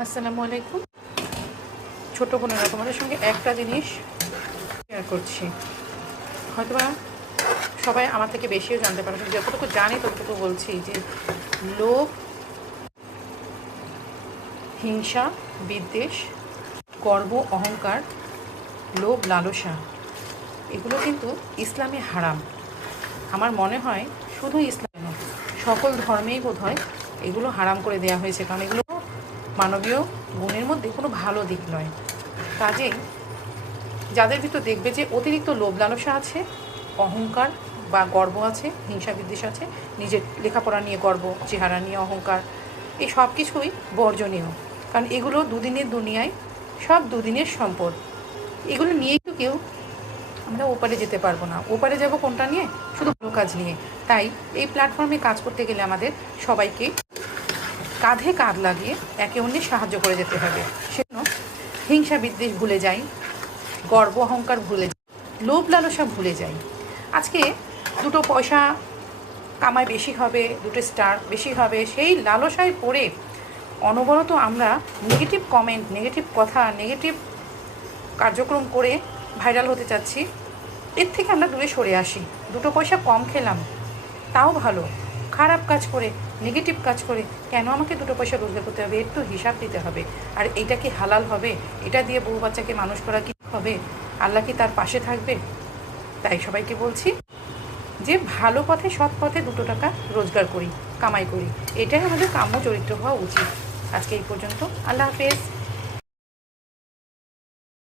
আসসালামু আলাইকুম। ছোটো বোনেরা, তোমাদের সঙ্গে একটা জিনিস শেয়ার করছি। হয়তোবা সবাই আমার থেকে বেশিও জানতে পারে যতটুকু জানি ততটুকু বলছি যে লোভ, হিংসা, বিদ্বেষ, গর্ব, অহংকার, লোভ, লালসা, এগুলো কিন্তু ইসলামে হারাম। আমার মনে হয় শুধু ইসলামে সকল ধর্মেই বোধ হয় এগুলো হারাম করে দেওয়া হয়েছে, কারণ এগুলো মানবীয় গুণের মধ্যে কোনো ভালো দিক নয়। কাজেই যাদের ভিতর দেখবে যে অতিরিক্ত লোভ লালসা আছে, অহংকার বা গর্ব আছে হিংসা বিদ্বেষ আছে, নিজের লেখাপড়া নিয়ে গর্ব, চেহারা নিয়ে অহংকার, এই সব কিছুই বর্জনীয়। কারণ এগুলো দুদিনের দুনিয়ায়, সব দুদিনের সম্পদ। এগুলো নিয়েই তো কেউ আমরা ওপারে যেতে পারব না। ওপারে যাব কোনটা নিয়ে? শুধু ভালো কাজ নিয়ে। তাই এই প্ল্যাটফর্মে কাজ করতে গেলে আমাদের সবাইকে কাঁধে কাঁধ লাগিয়ে একে অন্যের সাহায্য করে যেতে হবে। সেজন্য হিংসা বিদ্বেষ ভুলে যাই, গর্ব অহংকার ভুলে যাই, লোভ লালসা ভুলে যাই। আজকে দুটো পয়সা কামাই বেশি হবে, দুটো স্টার বেশি হবে, সেই লালসায় পড়ে অনবরত আমরা নেগেটিভ কমেন্ট নেগেটিভ কথা নেগেটিভ কার্যক্রম করে ভাইরাল হতে চাচ্ছি, এর থেকে আমরা দূরে সরে আসি। দুটো পয়সা কম খেলাম, তাও ভালো। খারাপ কাজ করে নেগেটিভ কাজ করে, কেন আমাকে দুটো পয়সা রোজগার করতে হবে? একটু হিসাব দিতে হবে। আর এটা কি হালাল হবে? এটা দিয়ে বউ বাচ্চাকে মানুষ করা কি হবে? আল্লাহ কি তার পাশে থাকবে? তাই সবাইকে বলছি যে ভালো পথে সৎ পথে দুটো টাকা রোজগার করি, কামাই করি। এটাই আমাদের কাম্য চরিত্র হওয়া উচিত। আজকে এই পর্যন্ত। আল্লাহ হাফেজ।